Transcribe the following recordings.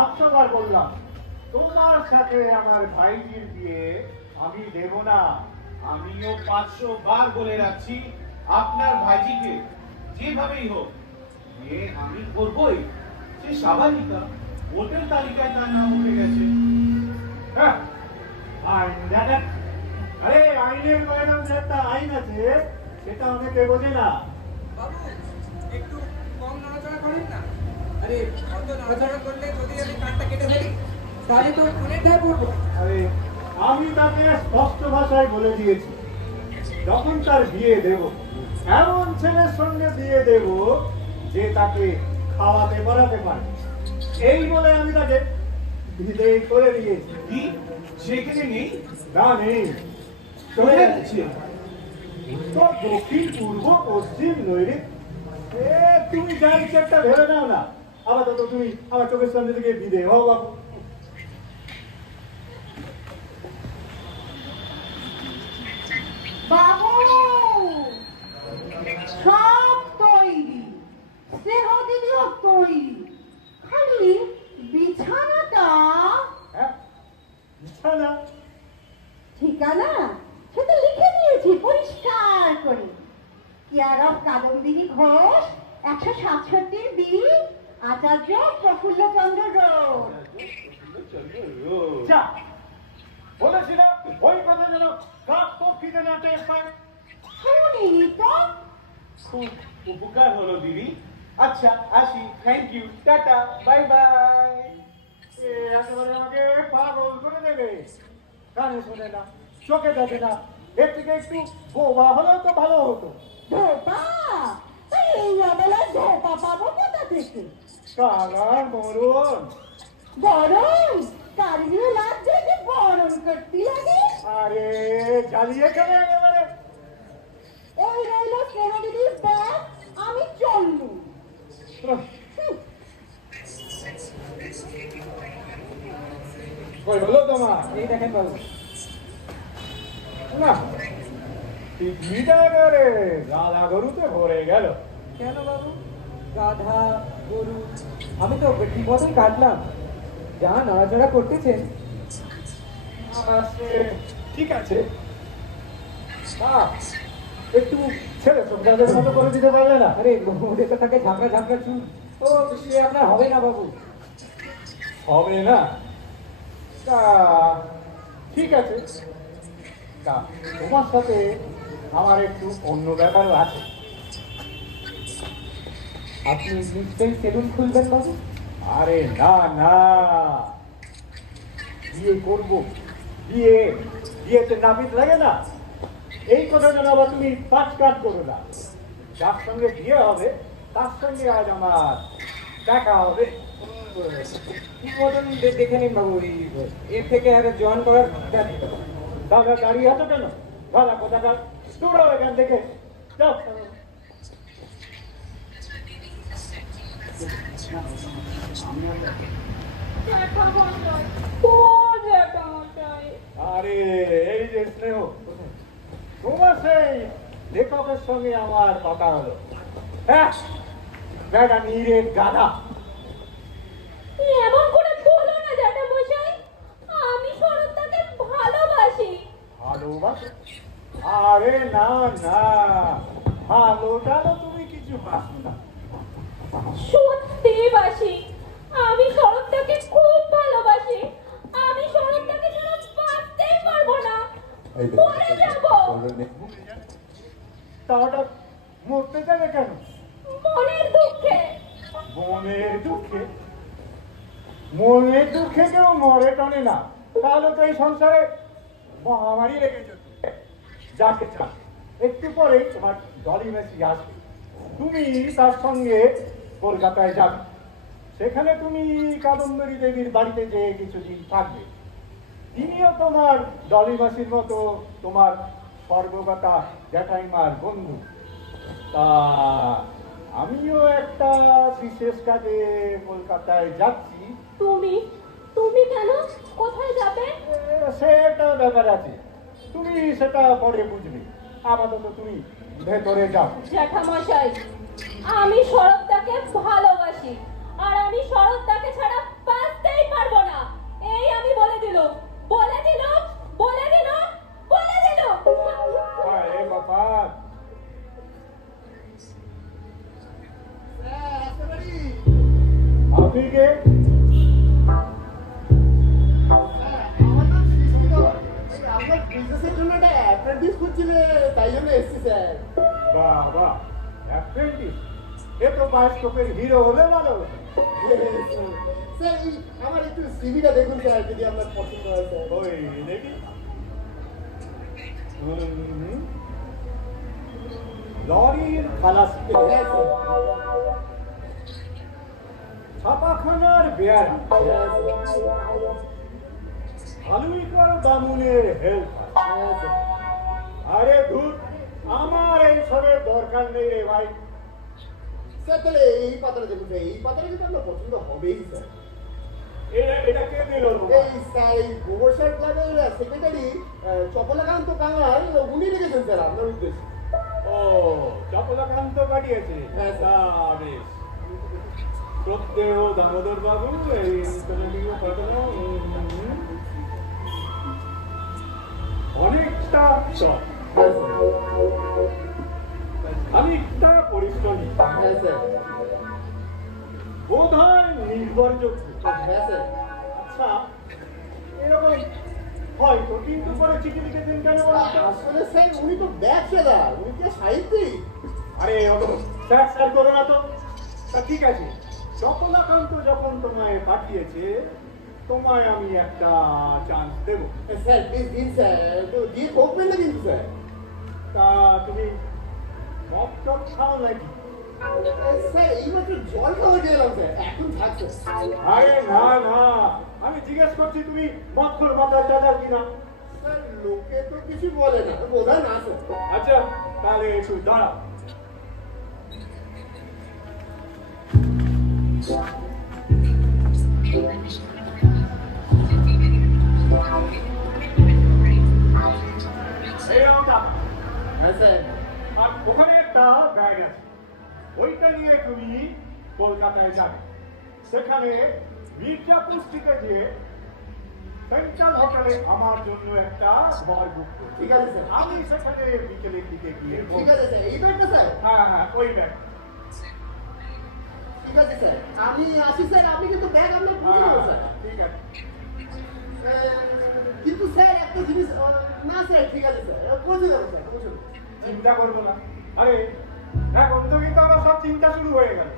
500 বার বললাম তোমার সাথে আমার ভাইজির বিয়ে আমি দেব না। আমিও 500 বার বলে রাখছি আপনার ভাইজিকে যেভাবেই হোক বিয়ে আমি করবই। সে স্বাভাবিকা ভোটের তালিকায় তার নাম উঠে গেছে। হ্যাঁ, আইন দেখা। আরে আইনের বাইরেও যে একটা আইন আছে সেটা অনেকে বোঝে না। বাবু একটু কম নড়াচড়া করেন না। আরে অত নড়াচড়া করলে যদি আমি কানটা কেটে ফেলি তাহলে তো ফোনের দায় পড়বো। আরে আমি তাকে স্পষ্ট ভাষায় বলে দিয়েছি যখন তার বিয়ে দেব এমন ছেলের সঙ্গে বিয়ে দেব যে তাকে খাওয়াতে পড়াতে পারে। এই বলে আমি তাকে বিদায় করে দিয়েছি। কি সেখানে নেই? না, নেই, চলে কোথায় যাচ্ছে। তো দক্ষিণ পূর্ব পশ্চিম নৈরিত তুমি যা ইচ্ছে একটা ভেবে নাও না। আপাতত তুমি আমার চোখের সামনে থেকে বিদে হও বাবু। বাবু সব তৈরি, স্নেহ দিদিও তৈরি, খালি বিছানাটা। হ্যাঁ, বিছানা ঠিকানা সে তো লিখে দিয়েছি পরিষ্কার করে। Care of Kadambini Ghosh, 167 B, Acharya Prafulla Chandra road. যা বলেছিলাম ওই কথা যেন কাক পক্ষীতে না টের পায়। শুনি তো। খুব উপকার হলো দিদি। আচ্ছা আসি, thank you, tata, bye bye. একেবারে আমাকে পাগল করে দেবে। কানে শোনে না, চোখে দেখে না, এর থেকে একটু বোবা হলেও তো ভালো হতো। ধোপা এই অবেলায় ধোপা পাবো কোথা থেকে? কালার মরণ। বরং কারিও লাগছে যে বরণ করতে লাগে। আরে জ্বালিয়ে খেলে একেবারে। এই রইল স্নেহ দিদির ব্যাগ, আমি চললুম। কই হলো তোমার? এই দেখেন বাবু। না, পৃথিবীটা একেবারে গাধা গরুতে ভরে গেল। কেন বাবু? গাধা গরু আমি তো ঠিক মতোই কাটলাম। যা নড়াচড়া করতেছেন। ঠিক আছে, একটু ছেলে সন্ধ্যাদের মতো করে দিতে পারলে না? আরে ওদের তো থাকে ঝাঁকড়া ঝাঁকড়া চুল। ও সে আপনার হবে না বাবু। হবে না? তা ঠিক আছে, তা তোমার সাথে আমার একটু অন্য ব্যাপারও আছে। আপনি নিশ্চয়ই সেলুন খুলবেন বাবু? আরে না না, বিয়ে করবো। বিয়েতে নাপিত লাগে না? এই কথা যেন আবার তুমি পাঁচ কাজ করো না। যার সঙ্গে বিয়ে হবে তার সঙ্গে আজ আমার দেখা হবে। মতন দেখে নিন বাবু। এর থেকে আর জয়েন করার দাদা দাঁড়িয়ে আছো কেন? দাদা কোথাকার, তোমরাও এখান থেকে যাও। আরে এই যে স্নেহ, তোমার সেই লেখকের সঙ্গে আমার কথা হলো। হ্যাঁ, বেটা নিরেট গাধা। এমন করে বলো না জ্যাঠা মশাই, আমি শরৎদাকে ভালোবাসি। ভালোবাসো? আরে না না, ভালোটা তো তুমি কিছু বাসো না। সত্যি বাসি, আমি শরৎদাকে খুব ভালোবাসি। আমি শরৎদাকে ছাড়া বাঁচতেই পারবো না, মরে যাবো। তা হঠাৎ মরতে যাবে কেন? মনের দুঃখে। মনের দুঃখে? মনের দুঃখে কেউ মরে টানে না। তাহলে তো এই সংসারে মহামারী লেগে যেত। যাকে চাক, একটু পরেই তোমার ডলি মেসি আসবে। তুমি তার সঙ্গে কলকাতায় যাবে। সেখানে তুমি কাদম্বরী দেবীর বাড়িতে যে কিছুদিন থাকবে। তিনিও তোমার ডলি মাসির মতো তোমার স্বর্গগতা জ্যাঠাইমার বন্ধু। তা আমিও একটা বিশেষ কাজে কলকাতায় যাচ্ছি। তুমি কেন? কোথায় যাবে? সেটা ব্যাপার আছে, তুমি সেটা পরে বুঝবে। আপাতত তুমি ভেতরে যাও। জ্যাঠামশাই, আমি শরৎদাকে ভালোবাসি, আর আমি শরৎদাকে ছাড়া বাঁচতেই বলে দিল বলে দিল বলে দিল বলে দিল আরে বাবা আপনি কে আপনার বিজনেসের জন্য একটা অ্যাপ্রেন্টিস খুঁজছিলে, তাই জন্য এসছি স্যার। বাবা অ্যাপ্রেন্টিস এ তো বাস্তবের হিরো হলে ভালো হতো। স্যার আমার একটু সিভিটা দেখুন স্যার, যদি আপনার পছন্দ হয় স্যার। ওই দেখি লরির খালাসি হ্যাঁ স্যার, ছাপাখানার বেয়ারা হ্যাঁ স্যার, আলুইকার বামুনের হেল্প হ্যাঁ স্যার। আরে ধুর আমার এই সবের দরকার নেই রে ভাই। স্যার তাহলে এই পাতাটা দেখুন স্যার, এই পাতাটা কিন্তু আপনার পছন্দ হবেই স্যার। এটা কে দিল এই স্যার এই গোবর সার ক্লাবের সেক্রেটারি চপলাকান্ত কাঙাল উনি লিখেছেন স্যার আপনার উদ্দেশ্যে। ও চপলাকান্ত পাঠিয়েছে হ্যাঁ, তা বেশ শ্রদ্ধেয় দামোদর বাবু এই ইন্টারনেটিও পাঠানো অনেকটা চপ হ্যাঁ স্যার, আমি একটা পরিশ্রমী হ্যাঁ স্যার, বোধ হয় নির্ভরযোগ্য। হ্যাঁ স্যার। আচ্ছা এরকম হয়তো কিন্তু করে চিঠি লিখেছেন কেন বলুন তো? আসলে স্যার উনি তো ব্যবসাদার, উনি তো সাহিত্যিক। আরে অত স্যার স্যার করো না তো। তা ঠিক আছে চপলাকান্ত যখন তোমায় পাঠিয়েছে তোমায় আমি একটা চান্স দেবো। স্যার প্লিজ দিন স্যার, তো দিয়ে ঠকবেন না কিন্তু স্যার। তা তুমি মদ টপ খাও নাকি? স্যার এইমাত্র জল খাওয়া গেলাম স্যার, এখন থাকছে। আরে না না আমি জিজ্ঞেস করছি তুমি মদ খোর বাজার টাজার কিনা। স্যার লোকে তো কিছু বলে না, বোধহয় না স্যার। আচ্ছা তাহলে একটু দাঁড়াও। এই নাও। হ্যাঁ স্যার, আর ওখানে একটা ব্যাগ আছে ওইটা নিয়ে তুমি কলকাতায় যাবে। সেখানে মির্জাপুর স্ট্রিটে গিয়ে সেন্ট্রাল হোটেলে আমার জন্য একটা ঘর বুক করো। ঠিক আছে স্যার। আমি সেখানে বিকেলের দিকে গিয়ে ঠিক আছে স্যার, এই ব্যাগটা স্যার। হ্যাঁ হ্যাঁ ওই ব্যাগ। ঠিক আছে স্যার, আমি আসি স্যার, আপনি কিন্তু ব্যাগ আপনার পৌঁছে দেবো স্যার। ঠিক আছে কিন্তু স্যার একটা জিনিস না স্যার, ঠিক আছে স্যার, পৌঁছে দেবো স্যার, পৌঁছে দেবো। চিন্তা করবো না। আরে এখন তো কিন্তু আমার সব চিন্তা শুরু হয়ে গেল।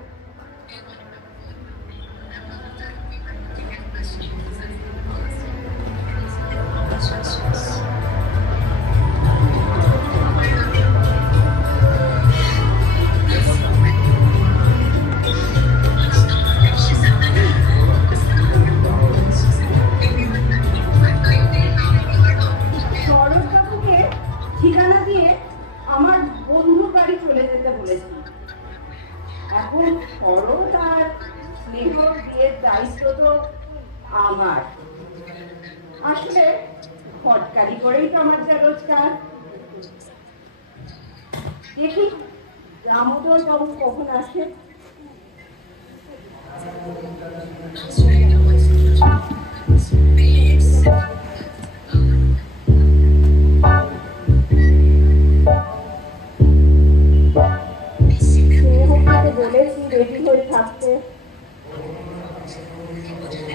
শরৎবাবুকে ঠিকানা দিয়ে আমার বন্ধুর বাড়ি চলে যেতে বলেছি। এখন শরৎ আর স্নেহ বিয়ের দায়িত্ব তো আমার। আসলে ফটকারি করেই তো আমার যা রোজগার। দেখি দামোদর বাবু কখন আসে। স্নেহকে বলেছি রেডি হয়ে থাকতে।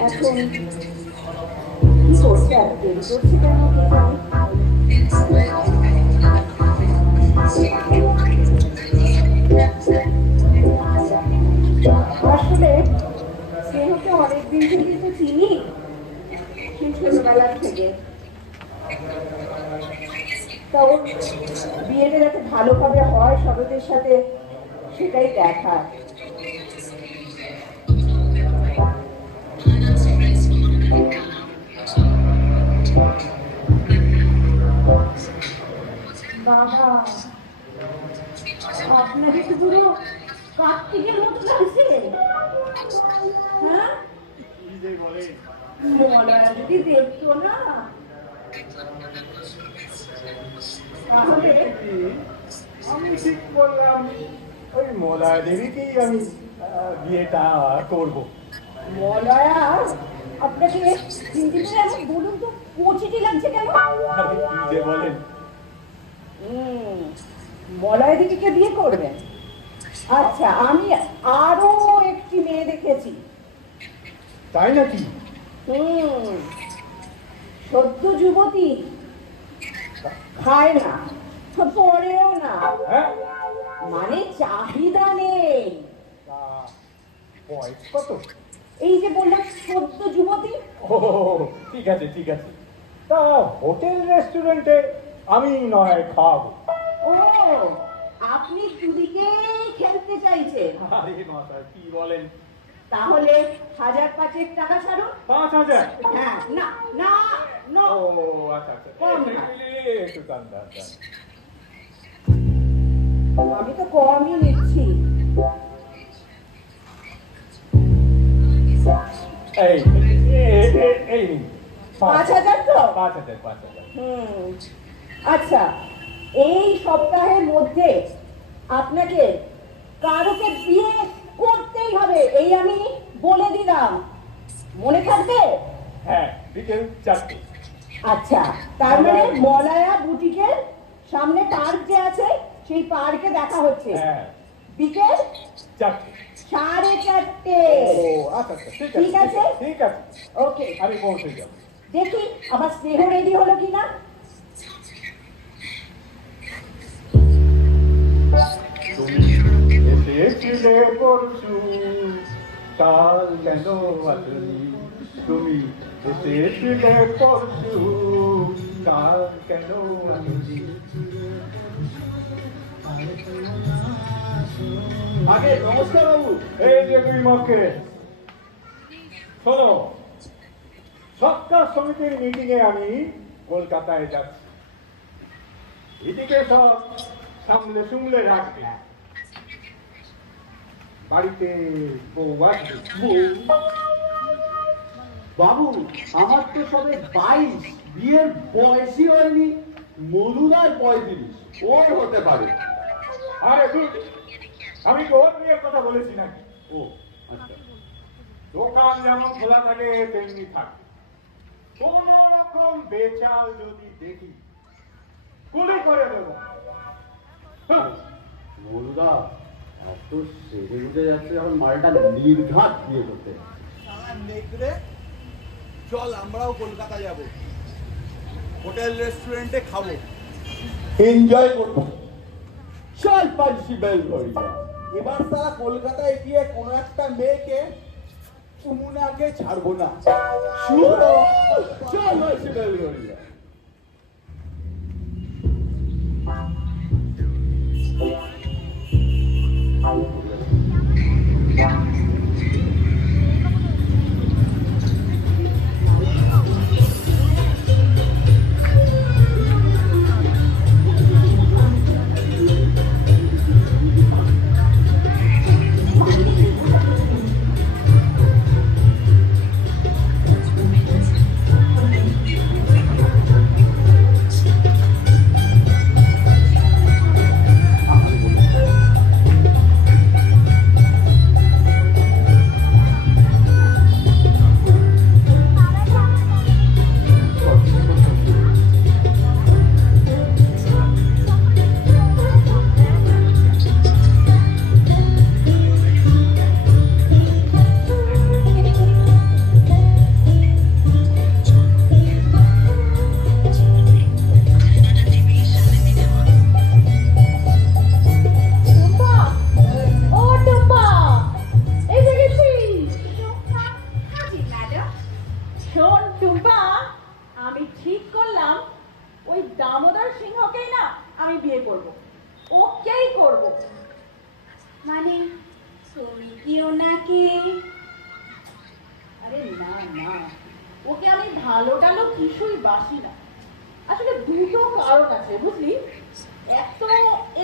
এখন কি করছে, আর দেরি করছে কেন কে জানে। আসলে স্নেহকে অনেকদিন থেকে তো চিনি, সেই ছোটবেলার থেকে। তা ওর বিয়েটা যাতে ভালোভাবে হয় শরতের সাথে, সেটাই দেখা। বাবা আপনাকে তো পুরো কার্তিকের মতো লাগছে। হ্যাঁ কি যে বলে মলয়া যদি দেখতো না তাহলে। আমি ঠিক করলাম ওই মলয় দেবীকেই আমি বিয়েটা করব। মলয়া আপনাকে দিন দিন এমন বলুন তো পচিটি লাগছে কেন? আরে কি যে বলেন। মলয় দিদিকে বিয়ে করবেন? আচ্ছা, আমি আরো একটি মেয়ে দেখেছি। তাই নাকি? সদ্য যুবতী, খায় না, পরেও না, হ্যাঁ, মানে চাহিদা নেই। তা বয়স কত? এই যে বললাম সদ্য যুবতী। ও ঠিক আছে ঠিক আছে, তা হোটেল রেস্টুরেন্টে আমি নয় খাওয়াবো। ও, আপনি দুদিকেই খেলতে চাইছেন? আরে মাথা কি বলেন? তাহলে 1000-5 টাকা ছাড়ুন। 5000? হ্যাঁ, না না না, ও আচ্ছা আচ্ছা, কম না। একটু টান টান টান। আমি তো কমই নিচ্ছি। এই এই নিন। 5000 তো? 5000। আচ্ছা, এই সপ্তাহের মধ্যে আপনাকে কারোকে বিয়ে করতেই হবে, এই আমি বলে দিলাম। মনে থাকবে? হ্যাঁ, বিকেল 4টে। আচ্ছা, তার মানে মলয়া বুটিকের সামনে পার্ক যে আছে, সেই পার্কে দেখা হচ্ছে। হ্যাঁ, বিকেল 4টে। 4:30। ও আচ্ছা আচ্ছা, ঠিক ঠিক আছে আছে? ঠিক আছে, ওকে, আমি পৌঁছে যাব। দেখি আবার স্নেহ রেডি হলো কিনা। এসেছিলে পরশু, কাল কেন আসনি? তুমি এসেছিলে পরশু, কাল কেন আসনি? আগে নমস্কার বাবু। এই যে দুই মক্কে, শোনো, সরকার সমিতির মিটিং এ আমি কলকাতায় যাচ্ছি। এদিকে সব সামলে সুমলে রাখবে। বাড়িতে বউ আসবে। বাবু, আমার তো সবে 22, বিয়ের বয়সই হয়নি। মলুদার 35, ওর হতে পারে। আরে তুই, আমি কি ওর বিয়ের কথা বলেছি নাকি? ও আচ্ছা, দোকান যেমন খোলা থাকে তেমনি থাকে। কোন রকম বেচাল যদি দেখি, গুলি করে দেবো। হ্যাঁ। মলুদা এত সেরে উঠে যাচ্ছে, এখন মালটা নির্ঘাত বিয়ে করতে। নেকড়ে, চল আমরাও কলকাতা যাব, হোটেল রেস্টুরেন্টে খাবো, এনজয় করবো। চল পাঁচি বেল ধরিয়া। এবার তারা কলকাতায় গিয়ে কোনো একটা মেয়েকে চুমুনাকে ছাড়বো না। চল পাঁচি বেল ধরিয়া। মানে তুমি কি ওনাকে? আরে না না, ওকে আমি ভালো টালো কিছুই বাসি না। আসলে দুটো কারণ আছে বুঝলি, এক তো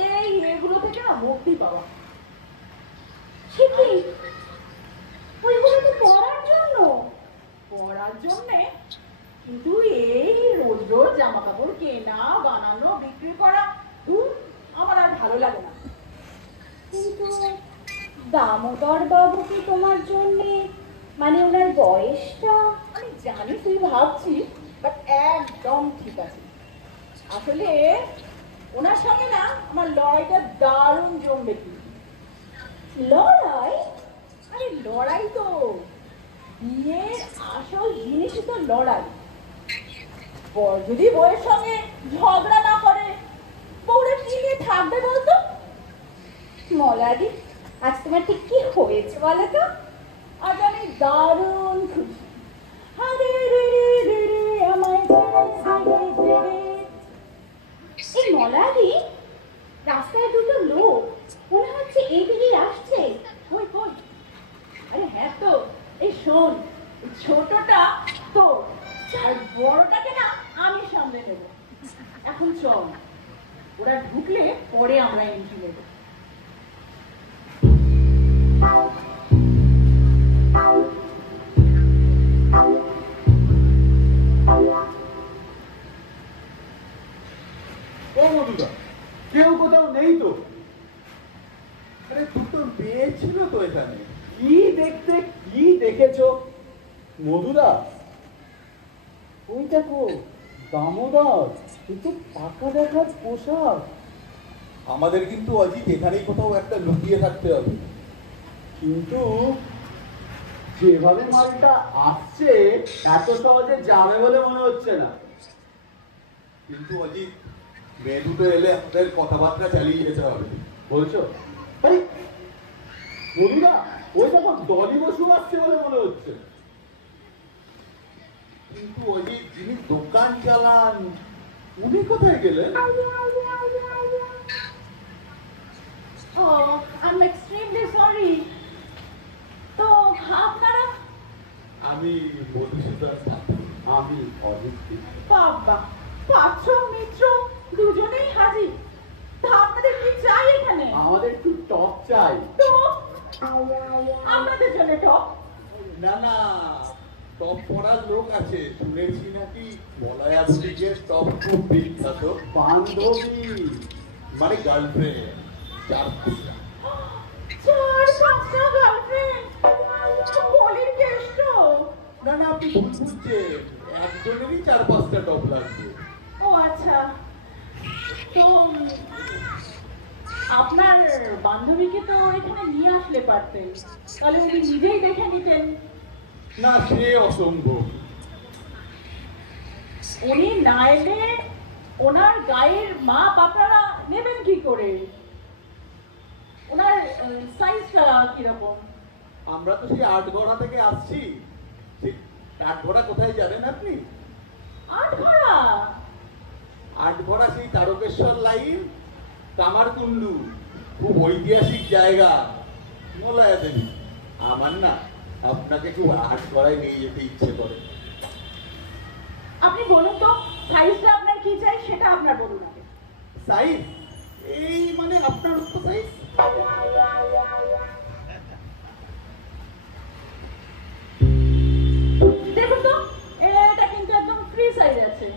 এই এগুলো থেকে না মুক্তি পাওয়া। ঠিকই, ওইগুলো তো পড়ার জন্য। পড়ার জন্যে, কিন্তু এই রোজ রোজ জামা কাপড় কেনা বানানো বিক্রি করা আমার আর ভালো লাগে না। কিন্তু দামোদর বাবু কি তোমার জন্যে, মানে ওনার বয়সটা আমি জানি তুই ভাবছি, বাট একদম ঠিক আছে। আসলে ওনার সঙ্গে না আমার লড়াইটা দারুণ জমবে কি। লড়াই? আরে লড়াই তো, বিয়ের আসল জিনিসই তো লড়াই। বর যদি বউয়ের সঙ্গে ঝগড়া না করে, বউরা কি নিয়ে থাকবে বলতো? মলাদি, আজ তোমার ঠিক কি হয়েছে বলো তো? আজ আমি দারুণ খুশি। আরে রে রে রে রে আমায় ছেড়ে ছেড়ে ছেড়ে। এই মলাদি, রাস্তায় দুটো লোক মনে হচ্ছে এইদিকেই আসছে। কই কই? আরে হ্যাঁ তো, এই শোন, এই ছোটটা তো, আর বড়টাকে না আমি সামলে নেব। এখন চল, ওরা ঢুকলে পরে আমরা এন্ট্রি নেব। ও মধুদা, কেউ কোথাও নেই তো? আরে দুটো মেয়ে ছিল তো এখানে। কি দেখতে কি দেখেছো মধুদা? ওই দেখো দামোদর, কিন্তু পাকা দেখার পোশাক। আমাদের কিন্তু অজিত এখানেই কোথাও একটা লুকিয়ে থাকতে হবে। কিন্তু যেভাবে মালটা আসছে এত সহজে যাবে বলে মনে হচ্ছে না। কিন্তু অজিত, মেয়ে দুটো এলে আমাদের কথাবার্তা চালিয়ে যেতে হবে। বলছো? আরে মধুদা, ওই দেখো ডলি বসু আসছে বলে মনে হচ্ছে। কিন্তু অজিত, যিনি দোকান চালান উনি কোথায় গেলেন? Oh, I'm extremely sorry. তো আপনারা? আমি মধুসূদন। আমি অজিত। বাবা, পাত্র মিত্র দুজনেই হাজির। তা আপনাদের কি চাই এখানে? আমাদের একটু টক চাই। তো আপনাদের জন্য টক? না না, টপ পড়ার লোক আছে, শুনেছি নাকি মলয়া বুটিকের টপ খুব বিখ্যাত। বান্ধবী মানে গার্লফ্রেন্ড, চার খুচরা। চার পাঁচটা গার্লফ্রেন্ড, বলির কেষ্ট। না না, আপনি ভুল বুঝছেন, একজনেরই 4-5টা টপ লাগবে। ও আচ্ছা, তো আপনার বান্ধবীকে তো এখানে নিয়ে আসলে পারতেন, তাহলে উনি নিজেই দেখে নিতেন। না, সে অসম্ভব। উনি না এলে ওনার গায়ের মাপ আপনারা নেবেন কি করে? ওনার সাইজটা কিরকম? আমরা তো সেই আটগড়া থেকে আসছি। সেই আটগড়া কোথায় জানেন আপনি? আটঘরা? আটগড়া সেই তারকেশ্বর লাইন, কামারকুন্ডু, খুব ঐতিহাসিক জায়গা। মলয়া দেবী, আমার না আপনাকে খুব আটগড়ায় নিয়ে যেতে ইচ্ছে করে। আপনি বলুন তো, সাইজটা আপনার কি চাই সেটা আপনার বলুন আগে। সাইজ? এই মানে আপনার তো সাইজ। দেখুন তো, এটা কিন্তু একদম ফ্রি সাইজ আছে।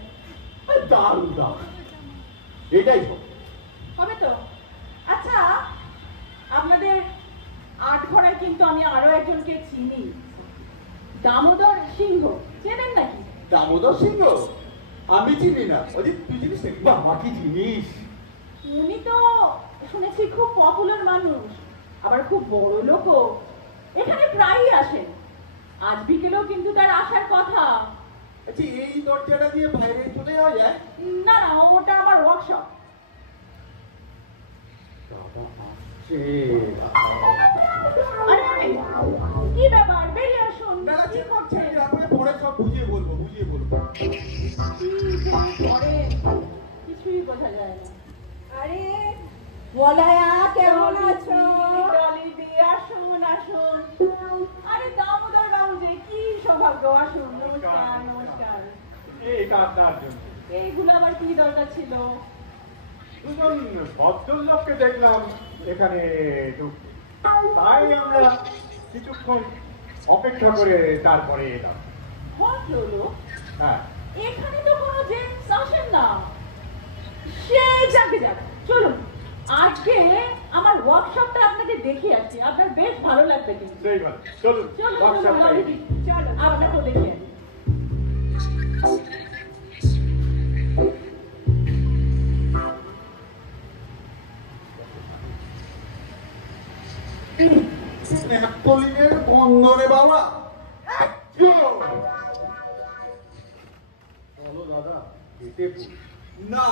দারুণ দারুণ, এটাই হবে। হবে তো? আচ্ছা, আপনাদের আটঘরায় কিন্তু আমি আরো একজনকে চিনি, দামোদর সিংহ। চেনেন নাকি? দামোদর সিংহ? আমি চিনি না। অজিত, তুই চিনিস নাকি? বাবা কি জিনিস! উনি তো শুনেছি খুব পপুলার মানুষ, আবার খুব বড় লোকও। এখানে প্রায়ই আসেন, আজ বিকেলেও কিন্তু তার আসার কথা। আচ্ছা, এই দরজাটা দিয়ে বাইরে চলে যাওয়া যায়? না না, ওটা আমার ওয়ার্কশপ। বাবা আসছে। আরে আরে, কি ব্যাপার? বেরিয়ে আসুন। না না, কি করছেন? আপনাকে পরে সব বুঝিয়ে বলবো, বুঝিয়ে বলবো। কি যে করে কিছুই বোঝা যায় না। আরে মলায়া, কেমন আছো? ডলি দি, আসুন আসুন। আরে দামোদর বাবু যে, কি সৌভাগ্য, আসুন। নমস্কার নমস্কার। এটা আপনার জন্য। এইগুলো আবার কি দরকার ছিল? দুজন ভদ্রলোককে দেখলাম এখানে ঢুকতে, তাই আমরা কিছুক্ষণ অপেক্ষা করে তারপরে এলাম। ভদ্রলোক? হ্যাঁ, এখানে তো কোনো জেন্টস আসেন না। সেই যাকে যাক, চলুন আজকে আমার ওয়ার্কশপটা আপনাকে দেখিয়ে আসছি, আপনার বেশ ভালো লাগবে কিন্তু। সেইবার চলুন চলুন চলুন, ওয়ার্কশপটা আমি চলো আপনাকেও দেখিয়ে আসি। নেপথলিনের গন্ধ রে বাবা। চলো দাদা, কেটে পড়ি। না,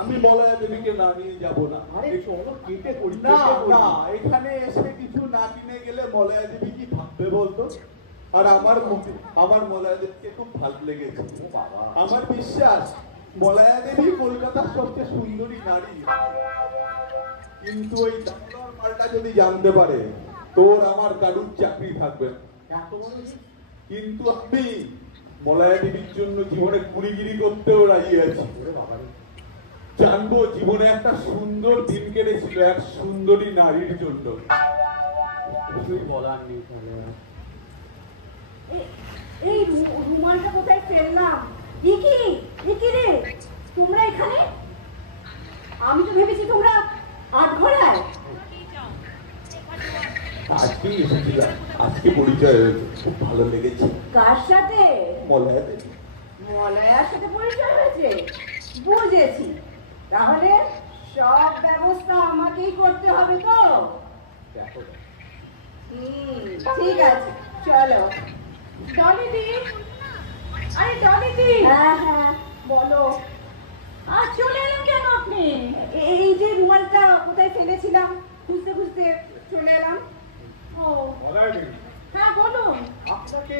আমি মলয়া দেবীকে না নিয়ে যাব না। আরে চলো কেটে পড়ি, না কেটে পড়ি। না, এখানে এসে কিছু না কিনে গেলে মলয়া দেবী কি ভাববে বলতো? আর আমার মলয়া দেবীকে খুব ভালো লেগেছে। ও বাবা, আমার বিশ্বাস মলয়া দেবী কলকাতার সবচেয়ে সুন্দরী নারী। কিন্তু ওই দামোদর মালটা যদি জানতে পারে তোর আমার কারুর চাকরি থাকবে না। এত বড় জিনিস? কিন্তু আমি মলয়া দেবীর জন্য জীবনে কুড়িগিরি করতেও রাজি আছি। ওরে বাবা রে। জানবো জীবনে একটা সুন্দর দিন কেটেছিল এক সুন্দরী নারীর জন্য। কিছুই বলার নেই তাহলে আর। এই রুমালটা কোথায় ফেললাম? কি রে, তোমরা এখানে? আমি তো ভেবেছি তোমরা আটঘরায়। আজকেই এসেছিলাম, আজকে পরিচয় হয়েছে, খুব ভালো লেগেছে। কার সাথে? মলয়া দেবী। মলয়ার সাথে পরিচয় হয়েছে, বুঝেছি। তাহলে সব ব্যবস্থা আমাকেই করতে হবে তো? দেখো, ঠিক আছে, চলো। ডলিদি, আরে ডলিদি। হ্যাঁ হ্যাঁ, বলো। আর চলে এলেন কেন আপনি? এই যে রুমালটা কোথায় ফেলেছিলাম, খুঁজতে খুঁজতে চলে এলাম। ও মলয়া দেবী, হ্যাঁ, বলুন। আপনাকে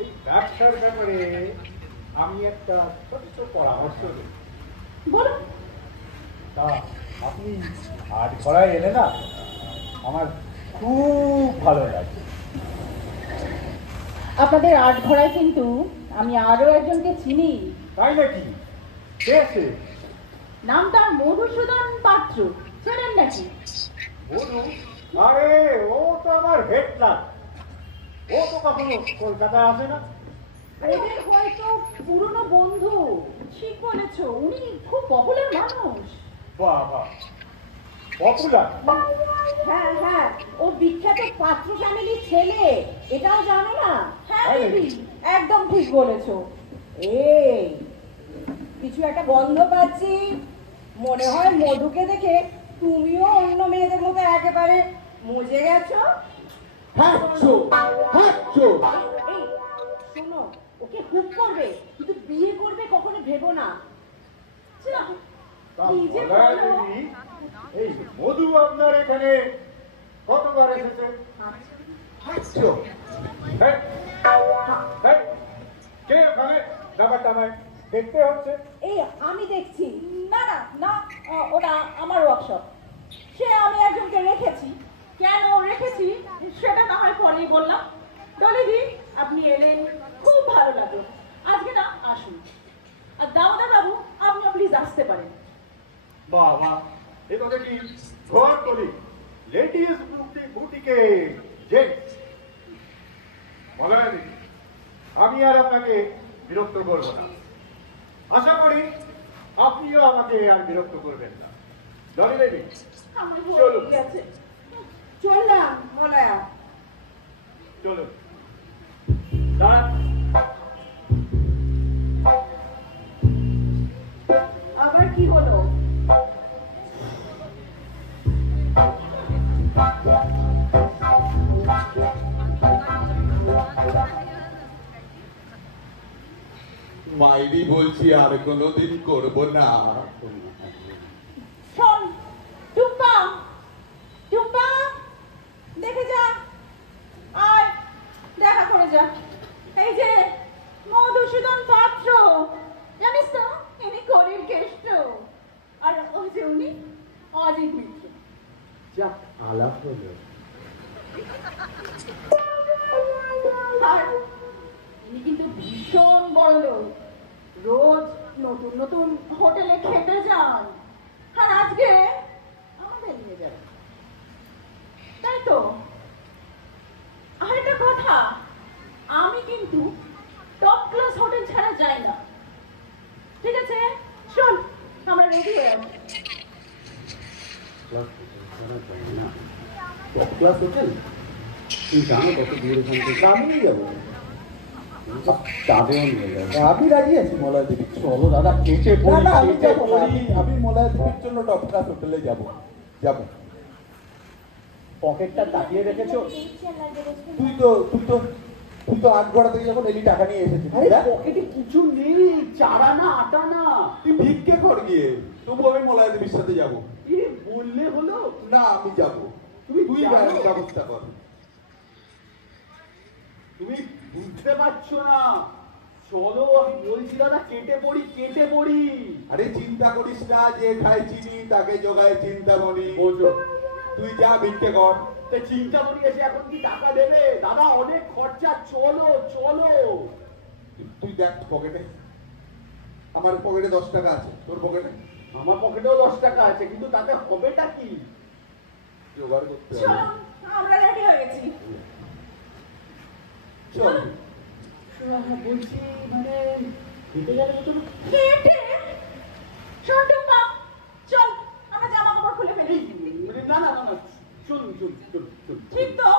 এই ব্যবসার ব্যাপারে আমি একটা ছোট্ট পরামর্শ দিই। বলুন। তা আপনি আটঘরায় এলে না, আমার খুব ভালো লাগে। আপনাদের আটঘরায় কিন্তু আমি আরো একজনকে চিনি। তাই নাকি? কে আছে? নাম তার মধুসূদন পাত্র, চেনেন নাকি? বলুন। আরে ও তো আমার হেড ক্লাস, ও তো কখনো কলকাতায় আসে না। ওদের হয়তো পুরনো বন্ধু। ঠিক বলেছো, উনি খুব পপুলার মানুষ। বাবা, পপুলার? হ্যাঁ হ্যাঁ, ও বিখ্যাত পাত্র ফ্যামিলির ছেলে, এটাও জানো না? হ্যাঁ দিদি, একদম ঠিক বলেছো। এই কিছু একটা গন্ধ পাচ্ছি, মনে হয় মধুকে দেখে তুমিও অন্য মেয়েদের মতো একেবারে মজে গেছো। হাঁচো, হাঁচো। এই শোনো, ওকে হুক করবে, কিন্তু বিয়ে করবে কখনো ভেবো না। যা, তা কি যে মলয়া বলো। দেবী, এই মধু আপনার এখানে কতবার এসেছে? হাঁচো। এই, এই, কে ওখানে? ব্যাপারটা আমায় দেখতে হচ্ছে। এই আমি দেখছি। না না না, ওটা আমার ওয়ার্কশপ। সে আমি একজনকে রেখেছি। কেন রেখেছি সেটা না হয় পরেই বললাম। ডলিদি, আপনি এলেন, খুব ভালো লাগলো। আজকে না আসুন। আর দামোদর বাবু, আপনিও প্লিজ আসতে পারেন। বাবা, এ কথা কি ঘর করি? লেডিস বুটিকে জেন্টস। মলয়া দেবী, আমি আর আপনাকে বিরক্ত করব না। আশা করি আপনিও আমাকে আর বিরক্ত করবেন না। ডলি দেবী, আমার চলুন। ভয় আছে। চললাম মলয়া। চলুন। দাঁড়ান। আবার কি হলো? মাইরি বলছি আর কোনোদিন করবো না। শোন টুম্পা, টুম্পা, দেখে যা, আর দেখা করে যা। এই যে মধুসূদন পাত্র, জানিস তো ইনি করির কেষ্ট, আর ওই যে উনি অজিত মিত্র। যাক, আলাপ হলো। আর ইনি কিন্তু ভীষণ বড় লোক, রোজ নতুন নতুন হোটেলে খেতে যান, আর আজকে আমাদের নিয়ে যাবেন, তাই তো? আর একটা কথা, আমি কিন্তু টপ ক্লাস হোটেল ছাড়া যাই না। ঠিক আছে, চল আমরা রেডি হয়ে আসি। ক্লাস হোটেল ছাড়া যায় না? Top class hotel? তুমি জানো কত দূর এখান থেকে? আমিই যাবো। তাদেরও নিয়ে যাবে। আমি রাজি আছি মলয় দেবী। চলো দাদা, কেটে না পড়ি, না আমি কেটে যাবো না, পড়ি। আমি মলয় দেবীর জন্য টপ ক্লাস হোটেলে যাবো। পকেটটা তাকিয়ে রেখেছো? তুই তো আট গড়া থেকে যখন এলি টাকা নিয়ে এসেছিস। আরে পকেটে কিছু নেই, 4 আনা 8 আনা। তুই ভিক্ষে কর গিয়ে, তবু আমি মলয় দেবীর সাথে যাবো। কি বললে হলো? না আমি যাবো, তুই জানো? ব্যবস্থা কর। তুমি বুঝতে পারছো না। চলো, আমি বলছি দাদা, কেটে পড়ি, কেটে পড়ি। আরে চিন্তা করিস না, যে খায় চিনি তাকে জোগায় চিন্তামণি। বোঝো, তুই যা ভিক্ষে কর। তা চিন্তা করি এসে এখন কি টাকা দেবে? দাদা অনেক খরচা, চলো চলো। তুই দেখ পকেটে, আমার পকেটে 10 টাকা আছে, তোর পকেটে? আমার পকেটেও 10 টাকা আছে, কিন্তু তাতে হবেটা কি? জোগাড় করতে চলো, হবে। আমরা রেডি হয়ে গেছি। চল। বলছি মানে হেঁটে গেলে তো হেঁটে? সন্টুপা, চল আমরা জামা কাপড় খুলে ফেলি। না না না না, চলুন চলুন চলুন চলুন। ঠিক তো?